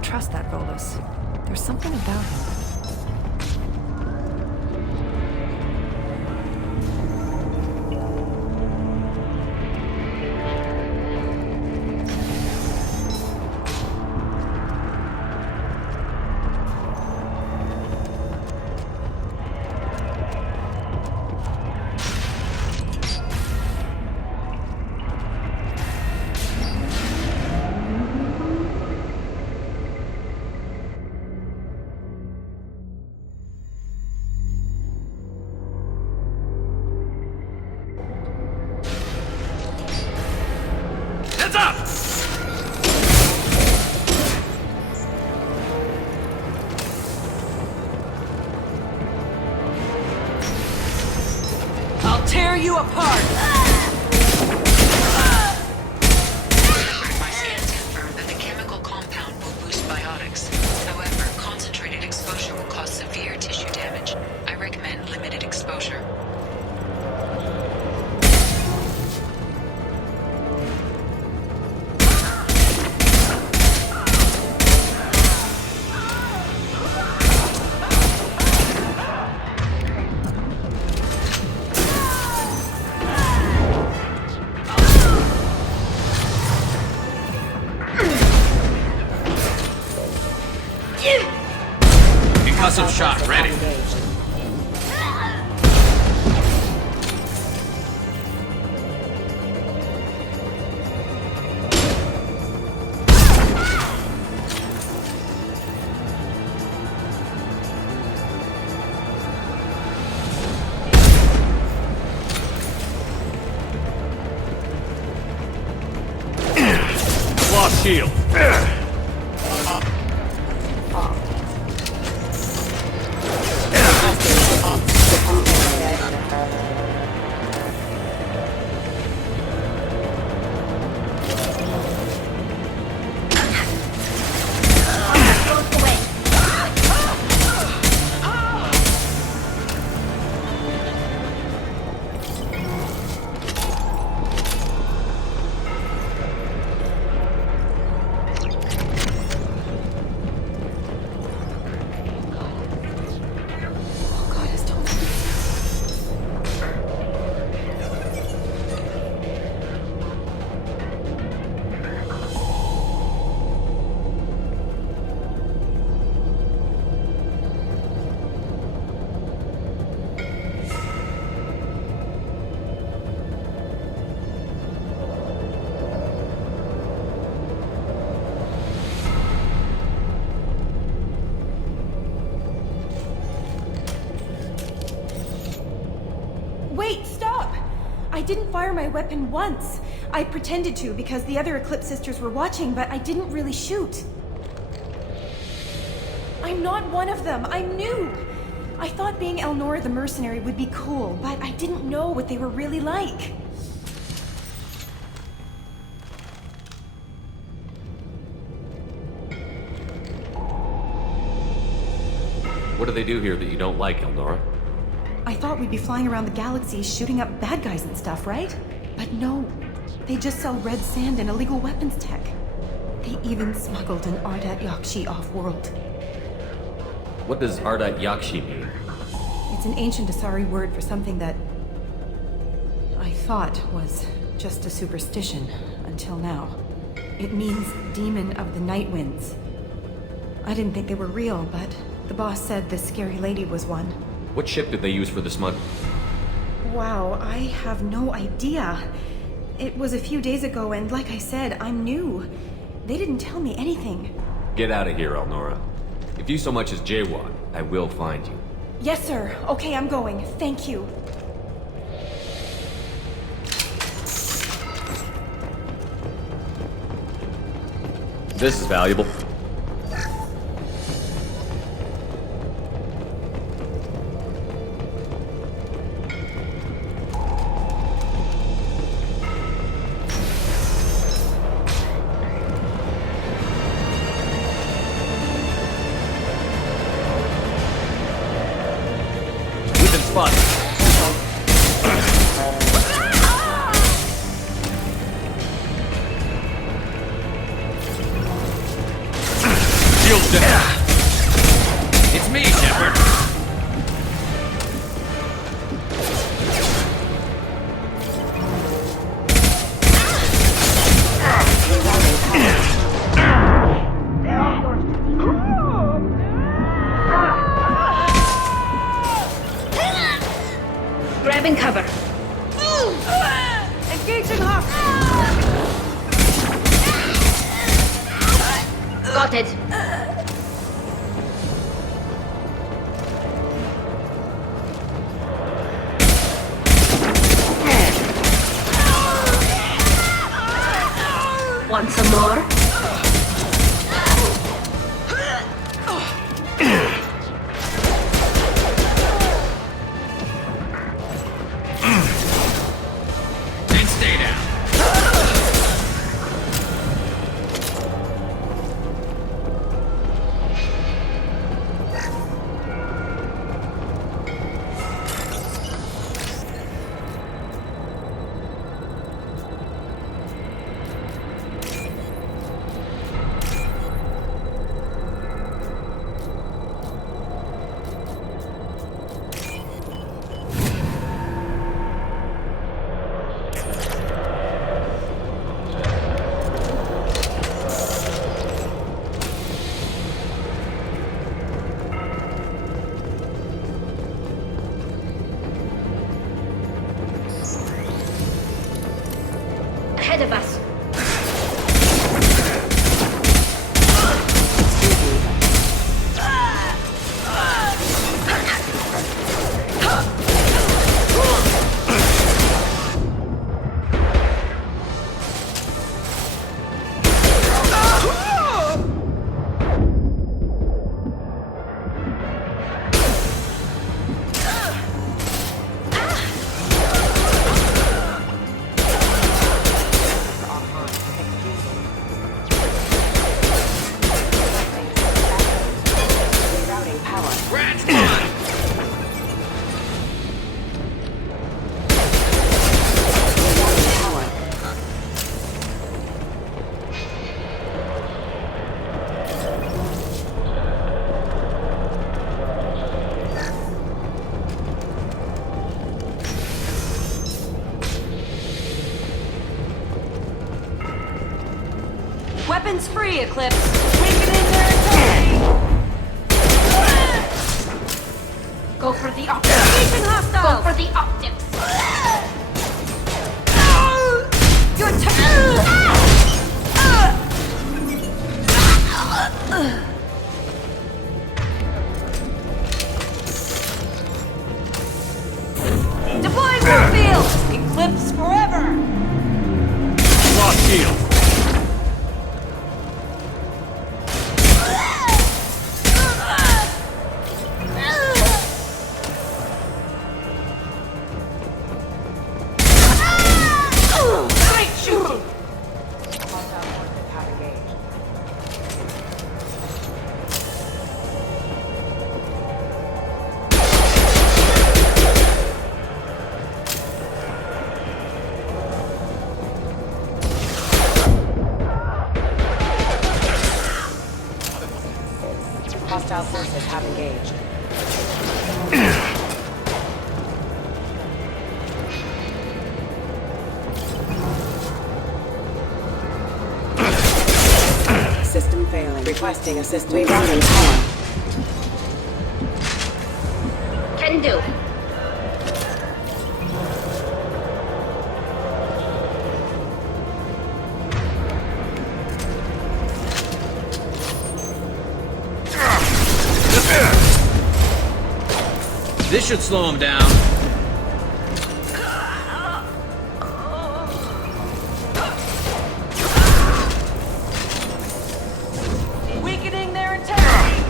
don't trust that Volus. There's something about him. Tear you apart! My scans confirm that the chemical compound will boost biotics. However, concentrated exposure will cause severe tissue damage. I recommend limited exposure. Concussive shot ready. Lost shield. Wait, stop! I didn't fire my weapon once. I pretended to because the other Eclipse sisters were watching, but I didn't really shoot. I'm not one of them. I'm new. I thought being Elnora the mercenary would be cool, but I didn't know what they were really like. What do they do here that you don't like, Elnora? I thought we'd be flying around the galaxy shooting up bad guys and stuff, right? But no. They just sell red sand and illegal weapons tech. They even smuggled an Ardat Yakshi off-world. What does Ardat Yakshi mean? It's an ancient Asari word for something that I thought was just a superstition until now. It means demon of the night winds. I didn't think they were real, but the boss said this scary lady was one. What ship did they use for the smuggling? Wow, I have no idea. It was a few days ago, and like I said, I'm new. They didn't tell me anything. Get out of here, Elnora. If you so much as jaywalk, I will find you. Yes, sir. Okay, I'm going. Thank you. This is valuable. We've been spotted. me, Shepard. Grabbing cover. Engaging hostile! Got it. Want some more? Then stay down. Ahead of us. Rats on! Weapons free, Eclipse. Weakening their integrity. Go for the optics. Engaging Go hostile. for the optics. Your turn. Deploying warfield. Eclipse forever. Lost shield. Great shooting. Hostile forces have engaged. System failing. Requesting assistance. Rerouting power. Can do. This should slow him down. Weakening their integrity.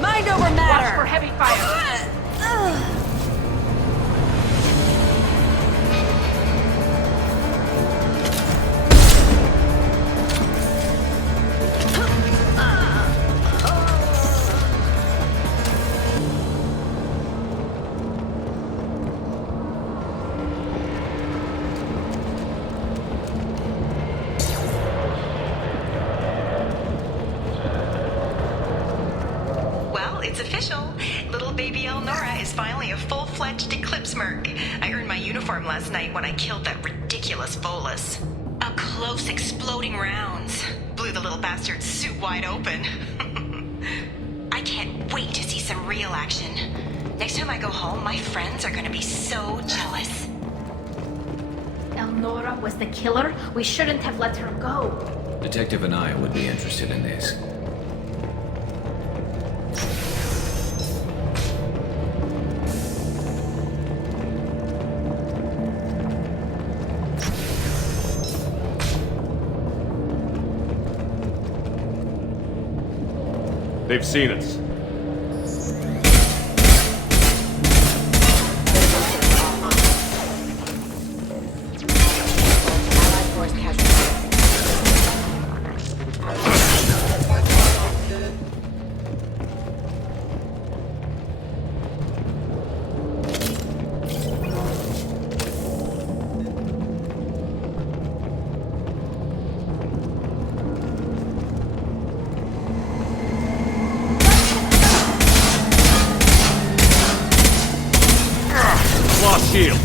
Mind over Watch for matter. heavy fire. It's official. Little baby Elnora is finally a full-fledged Eclipse merc. I earned my uniform last night when I killed that ridiculous Volus. Up close, exploding rounds. Blew the little bastard's suit wide open. I can't wait to see some real action. Next time I go home, my friends are gonna be so jealous. Elnora was the killer. We shouldn't have let her go. Detective Anaya would be interested in this. They've seen us. Allied force casualties. Lost shield.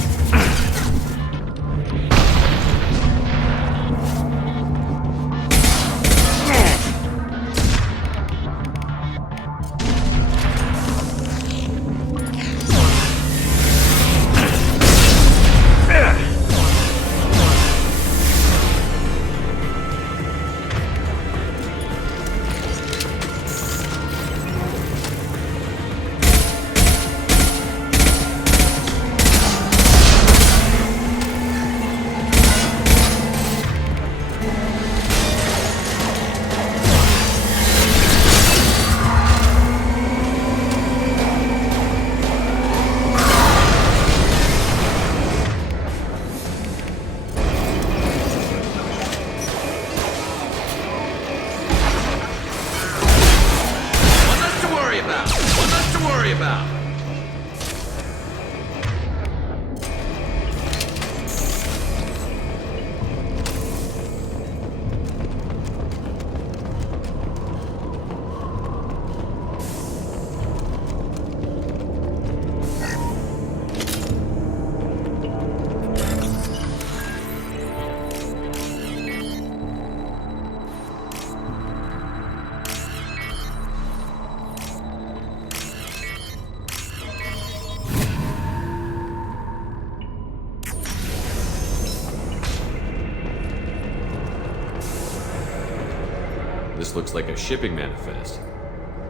This looks like a shipping manifest.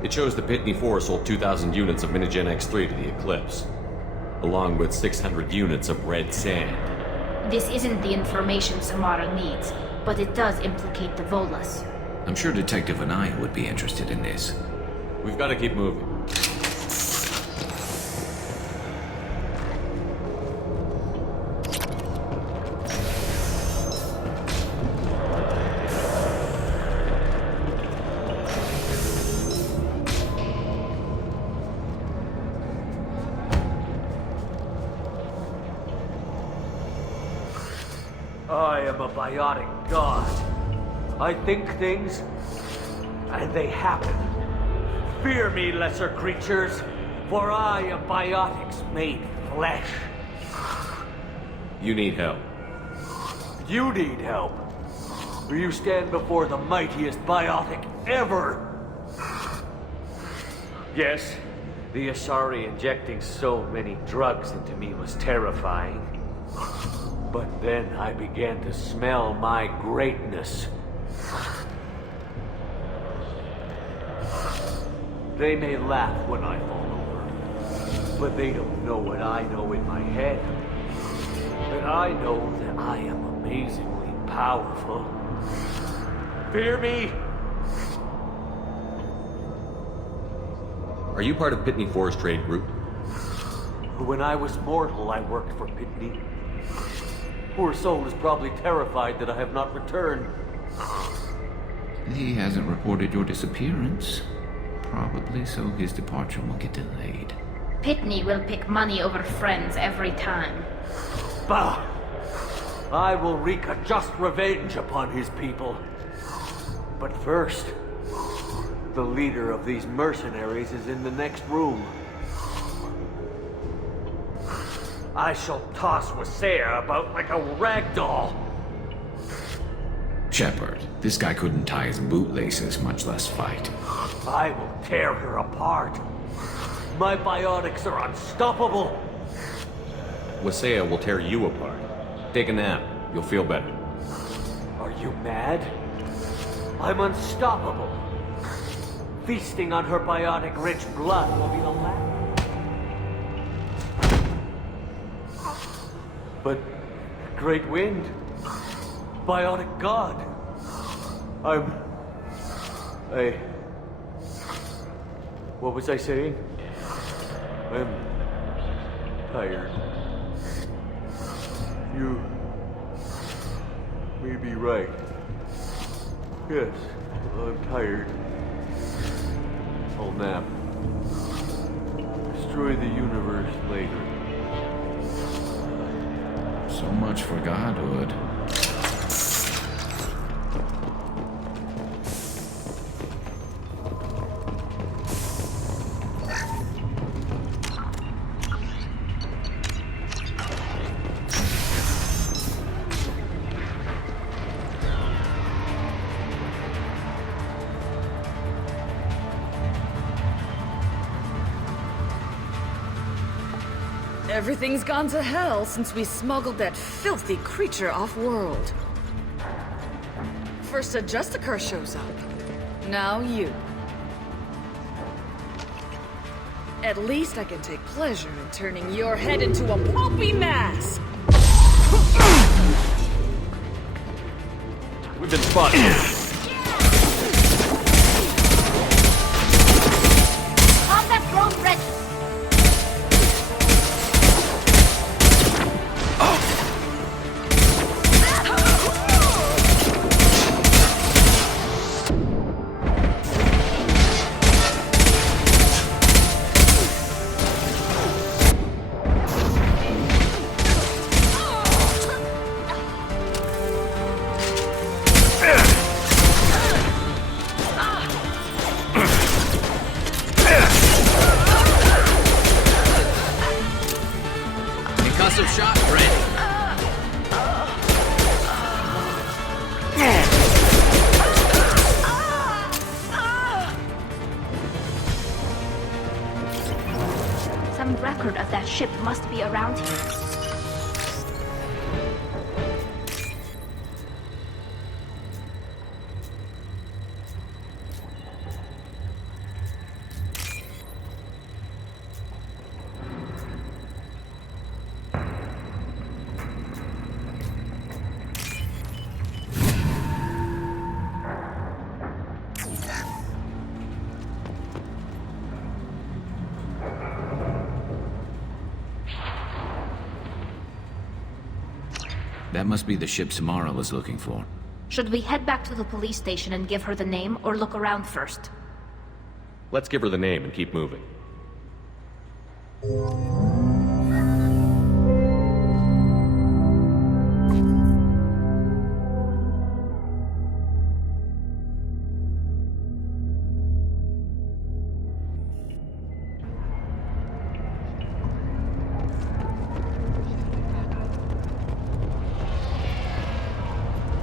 It shows the Pitney 4 sold 2,000 units of Minigen X3 to the Eclipse, along with 600 units of red sand. This isn't the information Samara needs, but it does implicate the Volus. I'm sure Detective Anaya would be interested in this. We've got to keep moving. I am a biotic god. I think things, and they happen. Fear me, lesser creatures, for I am biotics made flesh. You need help. You need help, for you stand before the mightiest biotic ever. Yes, the Asari injecting so many drugs into me was terrifying. But then I began to smell my greatness. They may laugh when I fall over, but they don't know what I know in my head. But I know that I am amazingly powerful. Fear me? Are you part of Pitney 4's trade group? When I was mortal, I worked for Pitney. Poor soul is probably terrified that I have not returned. He hasn't reported your disappearance. Probably so his departure will get delayed. Pitney will pick money over friends every time. Bah! I will wreak a just revenge upon his people. But first, The leader of these mercenaries is in the next room. I shall toss Wasea about like a rag doll. Shepard, this guy couldn't tie his bootlaces, much less fight. I will tear her apart. My biotics are unstoppable. Wasea will tear you apart. Take a nap. You'll feel better. Are you mad? I'm unstoppable. Feasting on her biotic-rich blood will be the last. But Great Wind, biotic god. What was I saying? I'm tired. You may be right. Yes, I'm tired. I'll nap. Destroy the universe later. So much for godhood. Everything's gone to hell since we smuggled that filthy creature off-world. First a Justicar shows up. Now you. At least I can take pleasure in turning your head into a pulpy mass! We've been spotted. Combat drone ready! Concussive shot ready. Some record of that ship must be around here. That must be the ship Samara was looking for. Should we head back to the police station and give her the name, or look around first? Let's give her the name and keep moving.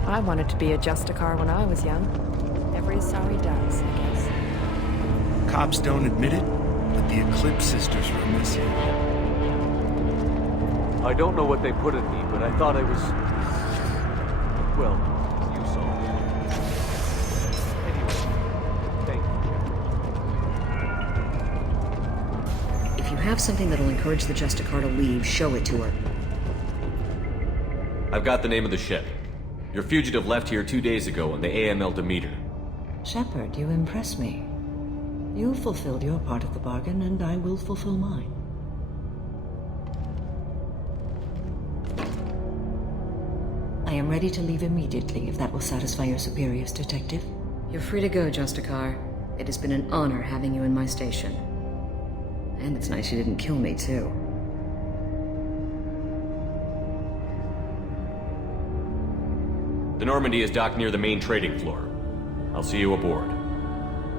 I wanted to be a Justicar when I was young. Every Asari does, I guess. Cops don't admit it, but the Eclipse sisters were missing. I don't know what they put in me, but I thought I was... Well, you saw. Anyway, thank you. If you have something that'll encourage the Justicar to leave, show it to her. I've got the name of the ship. Your fugitive left here 2 days ago on the AML Demeter. Shepard, you impress me. You fulfilled your part of the bargain, and I will fulfill mine. I am ready to leave immediately, if that will satisfy your superiors, Detective. You're free to go, Justicar. It has been an honor having you in my station. And it's nice you didn't kill me, too. The Normandy is docked near the main trading floor. I'll see you aboard.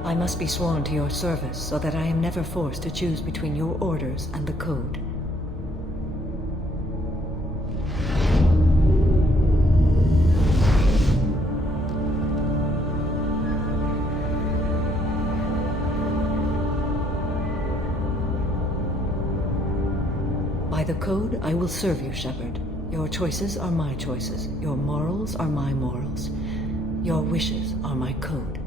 I must be sworn to your service so that I am never forced to choose between your orders and the Code. By the Code, I will serve you, Shepard. Your choices are my choices. Your morals are my morals. Your wishes are my code.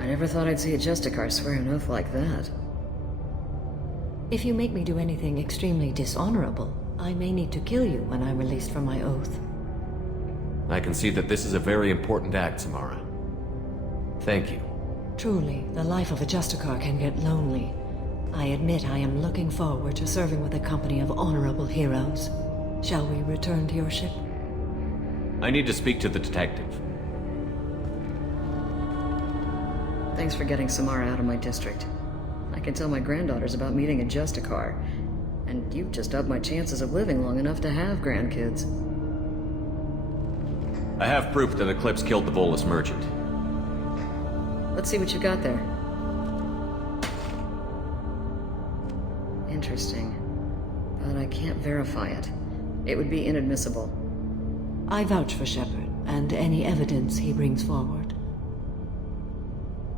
I never thought I'd see a Justicar swear an oath like that. If you make me do anything extremely dishonorable, I may need to kill you when I'm released from my oath. I can see that this is a very important act, Samara. Thank you. Truly, the life of a Justicar can get lonely. I admit I am looking forward to serving with a company of honorable heroes. Shall we return to your ship? I need to speak to the detective. Thanks for getting Samara out of my district. I can tell my granddaughters about meeting a Justicar, and you've just upped my chances of living long enough to have grandkids. I have proof that Eclipse killed the Volus merchant. Let's see what you got there. Interesting. But I can't verify it. It would be inadmissible. I vouch for Shepard, and any evidence he brings forward.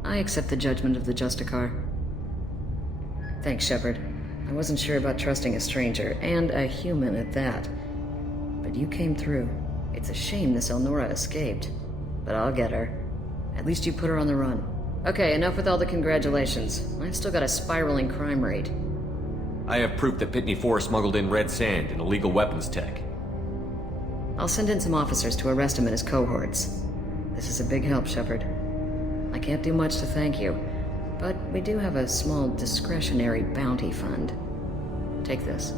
I accept the judgment of the Justicar. Thanks, Shepard. I wasn't sure about trusting a stranger, and a human at that. But you came through. It's a shame this Elnora escaped. But I'll get her. At least you put her on the run. Okay, enough with all the congratulations. I've still got a spiraling crime rate. I have proof that Pitney 4 smuggled in red sand and illegal weapons tech. I'll send in some officers to arrest him and his cohorts. This is a big help, Shepard. I can't do much to thank you, but we do have a small discretionary bounty fund. Take this.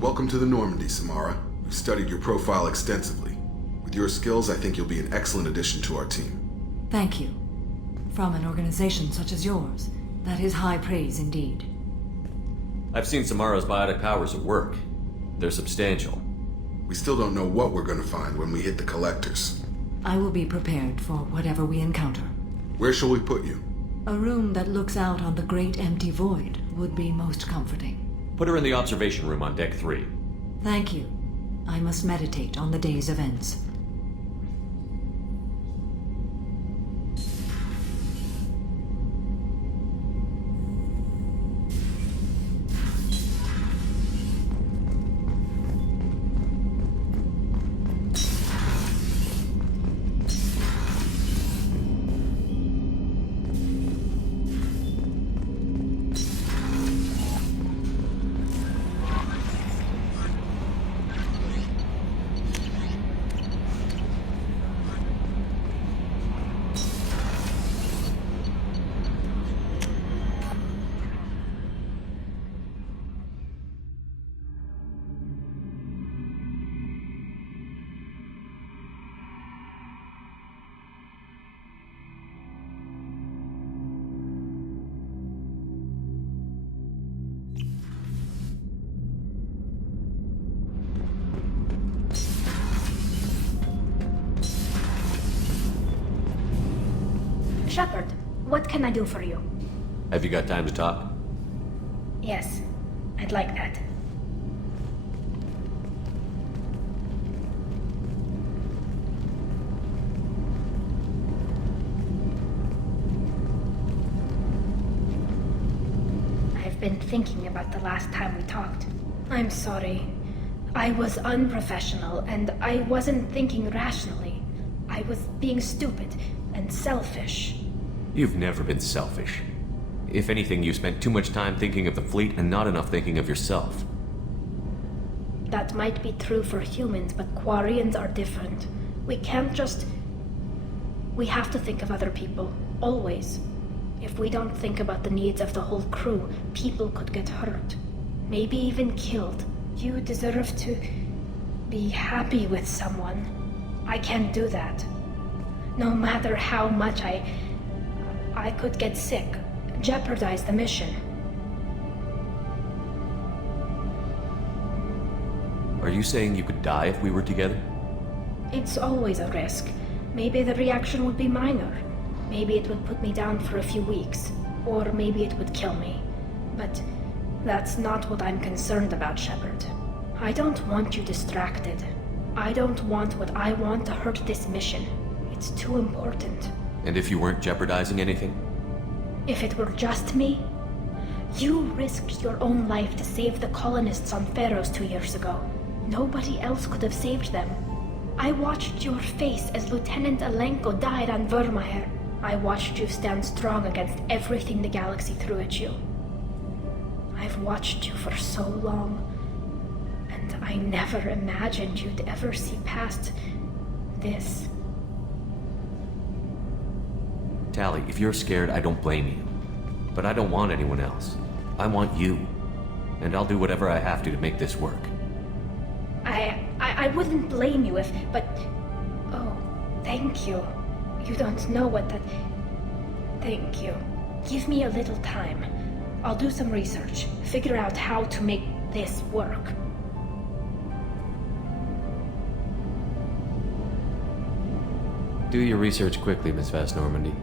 Welcome to the Normandy, Samara. We've studied your profile extensively. With your skills, I think you'll be an excellent addition to our team. Thank you. From an organization such as yours, that is high praise indeed. I've seen Samara's biotic powers at work. They're substantial. We still don't know what we're going to find when we hit the collectors. I will be prepared for whatever we encounter. Where shall we put you? A room that looks out on the great empty void would be most comforting. Put her in the observation room on Deck 3. Thank you. I must meditate on the day's events. Shepard, what can I do for you? Have you got time to talk? Yes, I'd like that. I've been thinking about the last time we talked. I'm sorry. I was unprofessional, and I wasn't thinking rationally. I was being stupid and selfish. You've never been selfish. If anything, you spent too much time thinking of the fleet and not enough thinking of yourself. That might be true for humans, but Quarians are different. We can't just... We have to think of other people, always. If we don't think about the needs of the whole crew, people could get hurt. Maybe even killed. You deserve to be happy with someone. I can't do that. No matter how much I could get sick, jeopardize the mission. Are you saying you could die if we were together? It's always a risk. Maybe the reaction would be minor. Maybe it would put me down for a few weeks. Or maybe it would kill me. But that's not what I'm concerned about, Shepard. I don't want you distracted. I don't want what I want to hurt this mission. It's too important. And if you weren't jeopardizing anything? If it were just me? You risked your own life to save the colonists on Pharaohs 2 years ago. Nobody else could have saved them. I watched your face as Lieutenant Alenko died on Vermeer. I watched you stand strong against everything the galaxy threw at you. I've watched you for so long, and I never imagined you'd ever see past this. Tali, if you're scared, I don't blame you. But I don't want anyone else. I want you. And I'll do whatever I have to make this work. I wouldn't blame you if, but... Oh, thank you. You don't know what that... Thank you. Give me a little time. I'll do some research, figure out how to make this work. Do your research quickly, Miss Vast Normandy.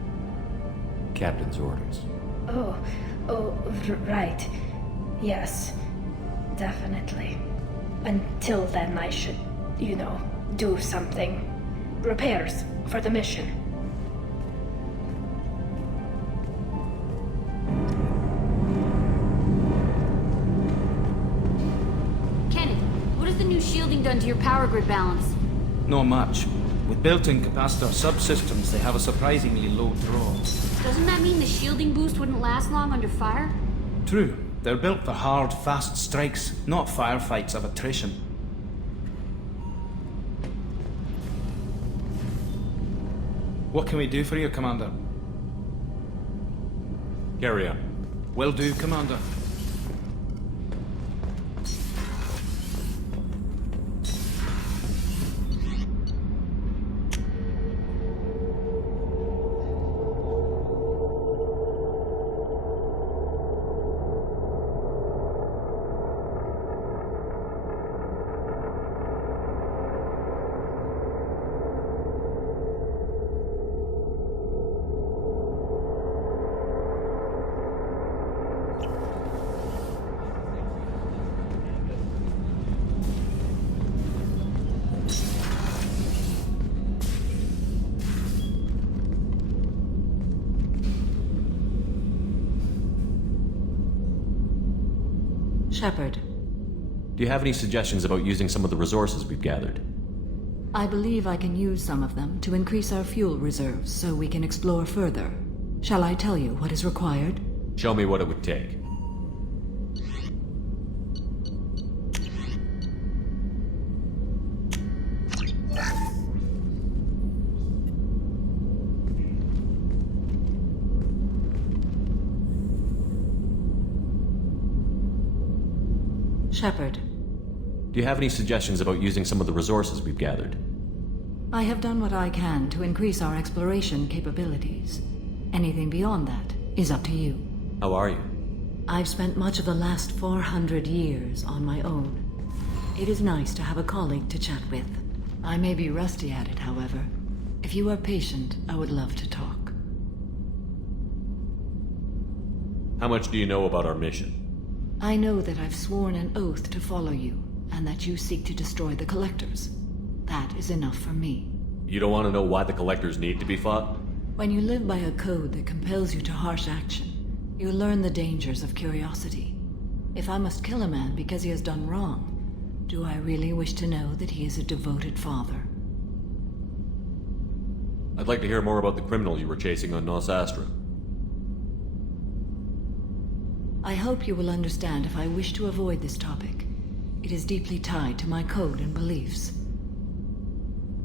Captain's orders. Right. Yes, definitely. Until then, I should, do something. Repairs for the mission. Kenneth, what has the new shielding done to your power grid balance? Not much. With built-in capacitor subsystems, they have a surprisingly low draw. Doesn't that mean the shielding boost wouldn't last long under fire? True. They're built for hard, fast strikes, not firefights of attrition. What can we do for you, Commander? Carry on. Will do, Commander. Shepard. Do you have any suggestions about using some of the resources we've gathered? I believe I can use some of them to increase our fuel reserves so we can explore further. Shall I tell you what is required? Show me what it would take. Shepard. Do you have any suggestions about using some of the resources we've gathered? I have done what I can to increase our exploration capabilities. Anything beyond that is up to you. How are you? I've spent much of the last 400 years on my own. It is nice to have a colleague to chat with. I may be rusty at it, however. If you are patient, I would love to talk. How much do you know about our mission? I know that I've sworn an oath to follow you, and that you seek to destroy the Collectors. That is enough for me. You don't want to know why the Collectors need to be fought? When you live by a code that compels you to harsh action, you learn the dangers of curiosity. If I must kill a man because he has done wrong, do I really wish to know that he is a devoted father? I'd like to hear more about the criminal you were chasing on Nos Astra. I hope you will understand if I wish to avoid this topic. It is deeply tied to my code and beliefs.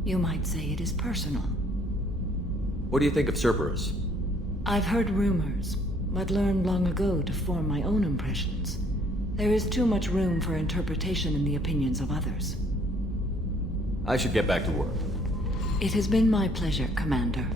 You might say it is personal. What do you think of Cerberus? I've heard rumors, but learned long ago to form my own impressions. There is too much room for interpretation in the opinions of others. I should get back to work. It has been my pleasure, Commander.